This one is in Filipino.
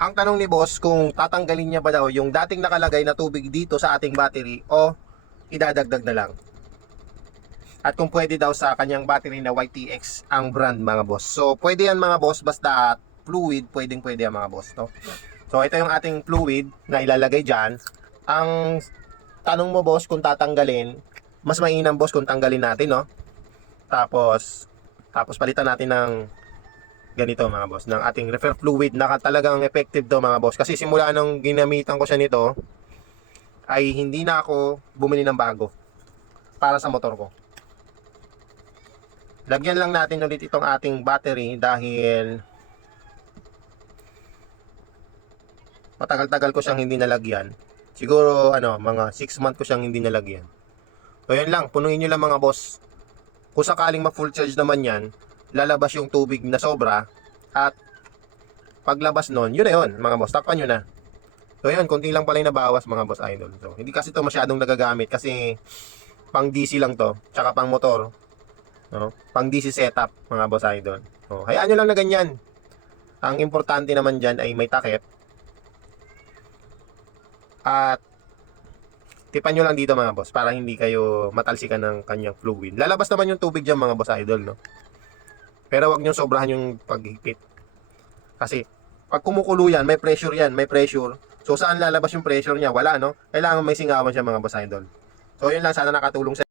Ang tanong ni boss kung tatanggalin niya ba daw yung dating nakalagay na tubig dito sa ating battery o idadagdag na lang. At kung pwede daw sa kanyang battery na YTX ang brand mga boss. So pwede yan mga boss, basta fluid, pwedeng pwede yan mga boss, no? So ito yung ating fluid na ilalagay dyan. Ang tanong mo boss kung tatanggalin, mas mainam boss kung tanggalin natin, no? Tapos palitan natin ng ganito mga boss, ng ating refer fluid na talagang effective to mga boss. Kasi simula nung ginamitan ko siya nito, ay hindi na ako bumili ng bago para sa motor ko. Lagyan lang natin ulit itong ating battery dahil matagal-tagal ko siyang hindi nalagyan. Siguro mga 6 months ko siyang hindi nalagyan. So yun lang, punuin nyo lang mga boss. Kung sakaling ma-full charge naman yan, lalabas yung tubig na sobra at paglabas nun, yun na yun mga boss, takpan nyo na. So yun, konti lang pala yung nabawas mga boss idol. So hindi kasi ito masyadong nagagamit kasi pang DC lang to, tsaka pang motor. No? Pang DC setup mga boss idol. So, hayaan nyo lang na ganyan. Ang importante naman dyan ay may takip. At tipan nyo lang dito mga boss para hindi kayo matalsikan ng kanyang fluid. Lalabas naman yung tubig dyan mga boss idol, no? Pero wag nyo sobrahan yung paghigpit. Kasi pag kumukulo yan, may pressure yan, may pressure. So saan lalabas yung pressure niya? Wala, no? Kailangan may singawan siya mga boss idol. So yun lang, sana nakatulong sa